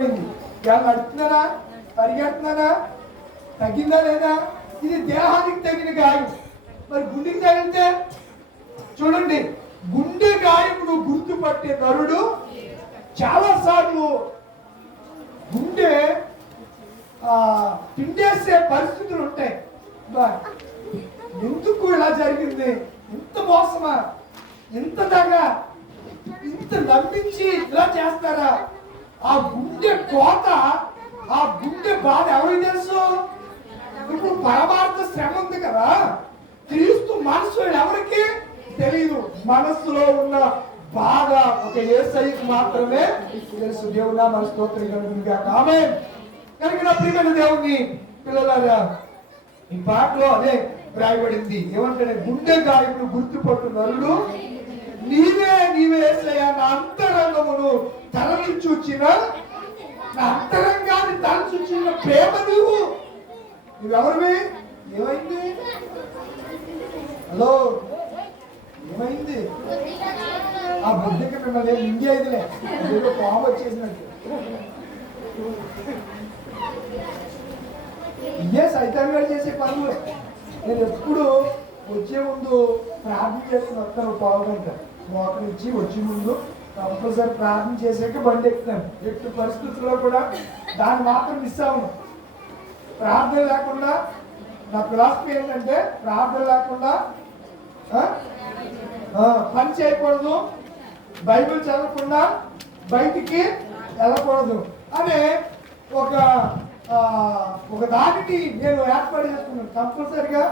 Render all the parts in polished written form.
నడుస్తున్నానా, పరిగెడుతున్నానా, తగ్గిందా లేదా? ఇది దేహానికి తగిన గాయం. మరి గుండెకి తగిలితే చూడండి, గుండె గాయమును గుర్తుపట్టే నరుడు చాలా సార్లు గుండె పిండేసే పరిస్థితులు ఉంటాయి. ఎందుకు ఇలా జరిగింది, ఇంత మోసమా, ఇంత దగా, ఇంత నమ్మించి ఇలా చేస్తారా? ఆ గుండె కోత, ఆ గుండె బాధ ఎవరికి తెలుసు? ఇప్పుడు పరమార్థ శ్రమ ఉంది కదా, క్రీస్తు మనసు ఎవరికి తెలియదు. మనస్సులో ఉన్న బాధ ఒక యేసయ్యకు మాత్రమే తెలుసు. దేవుడా మన స్తోత్రం కలుగునుగా. ఆమేన్. కనుక నా ప్రియమైన దేవుని పిల్లలారా, ఈ పాటలో అదే రాయబడింది. ఏమంటే గుండె గాయమును గుర్తుపట్టు నరుడు నీవే యేసయ్యా, నా అంతరంగమును తరలించుచిన, నా అంతరంగాన్ని తరలించుచిన ప్రేమ నువ్వెవరివి? ఏమైంది? హలో, ఏమైంది? ఆ బుద్ధికి మిమ్మల్ని మింగేదిలే, ఏదో పాము వచ్చేసినట్టు. ఇదే సైతాన్ గారు చేసే పనులు. నేను ఎప్పుడు వచ్చే ముందు ప్రార్థన చేస్తున్న వస్తాను, పావుగంట మోకలు ఇచ్చి వచ్చే ముందు కంపల్సరీ ప్రార్థన చేసాక బండి ఎక్కుతాను. ఎట్టి పరిస్థితుల్లో కూడా దాన్ని మాత్రం మిస్ అవ్వను. ప్రార్థన లేకుండా నా ఫిలాసఫీ ఏంటంటే, ప్రార్థన లేకుండా పని చేయకూడదు, బైబిల్ చదవకుండా బయటికి వెళ్ళకూడదు అనే ఒక దానికి నేను ఏర్పాటు చేసుకున్నాను. కంపల్సరిగా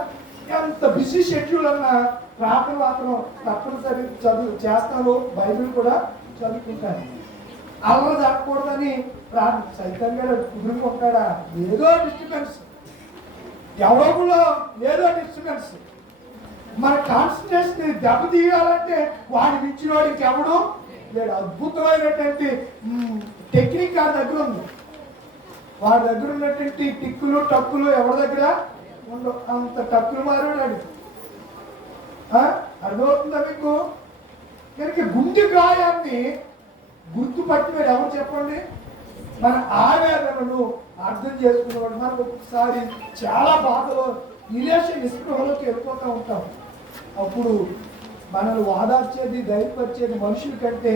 ఎంత బిజీ షెడ్యూల్ అన్నా ప్రార్థన మాత్రం తప్పనిసరి చేస్తాను, బైబిల్ కూడా చదువుకుంటాను. అల్లరి జరగకూడదని ప్రార్థన. సైతం గారు కుదురుకుంటాడా? ఏదో డిస్టర్బెన్స్, ఎవరోలో ఏదో డిస్టర్బెన్స్. మన కాన్సన్ట్రేషన్ దెబ్బతీయాలంటే వాడి మించిన వాడికి ఎవడు లేడు. అద్భుతమైనటువంటి టెక్నిక్ ఆ దగ్గర ఉంది. వాడి దగ్గర ఉన్నటువంటి టిక్కులు టక్కులు ఎవరి దగ్గర ఉండవు. అంత టక్కులు మారాడు. అర్థమవుతుందా మీకు? కనుక గుండె గాయాన్ని గుర్తుపట్టినాడు ఎవరు చెప్పండి? మన ఆవేదనను అర్థం చేసుకునేవాడు. మనకు ఒక్కొక్కసారి చాలా బాధలో నిస్పృహలోకి వెళ్ళిపోతూ ఉంటాం. అప్పుడు మనల్ని వాదార్చేది, ధైర్యపరిచేది మనుషుల కంటే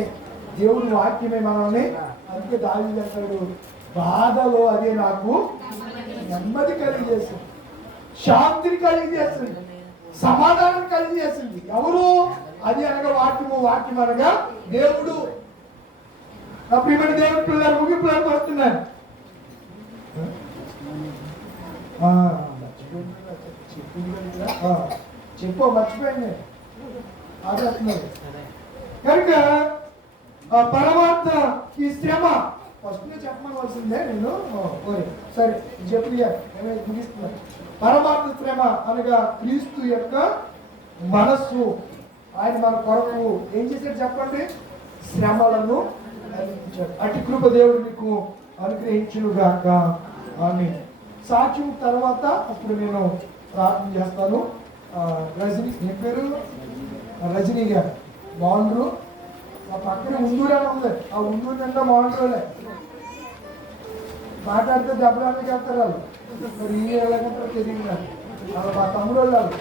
దేవుని వాక్యమే మనల్ని. అందుకే దావీదు అంటాడు, బాధలో అదే నాకు నెమ్మది కలిగజేసింది, శాంతిని కలిగజేసింది, సమాధానం కలిగజేసింది. ఎవరు? అది అనగా వాక్యం అనగా దేవుడు. నా ప్రియమైన దేవుడి పిల్లలు ముగింపులకు వస్తున్నాను. చెప్పు, మర్చిపోయింది ఆడుతున్నారు. కనుక పరమాత్మ ఈ శ్రమ ఫస్ట్ చెప్పవలసిందే. నేను సరే చెప్పియా ముగిస్తున్నా. పరమాత్మ శ్రమ అనగా క్రీస్తు యొక్క మనస్సు. ఆయన మన కొరకు ఏం చేశాడు చెప్పండి? శ్రమలను అనుభవించాడు. అటు కృప దేవుడు మీకు అనుగ్రహించునుగాక. ఆమేన్. సాక్ష్యం తర్వాత అప్పుడు నేను ప్రార్థన చేస్తాను. రజనీ, ఏ పేరు? రజనీ గారు బాగుండ్రు. ఆ పక్కన ఉండూరు అని ఉంది. ఆ ఉండూరు నిండా బాగుండ్రులే. మాట్లాడితే దెబ్బలానికి వెళ్తారు వాళ్ళు. మరి ఈ ఎలాగంటారో తెలియదు. వాళ్ళు మా తమ్ముడు వాళ్ళు.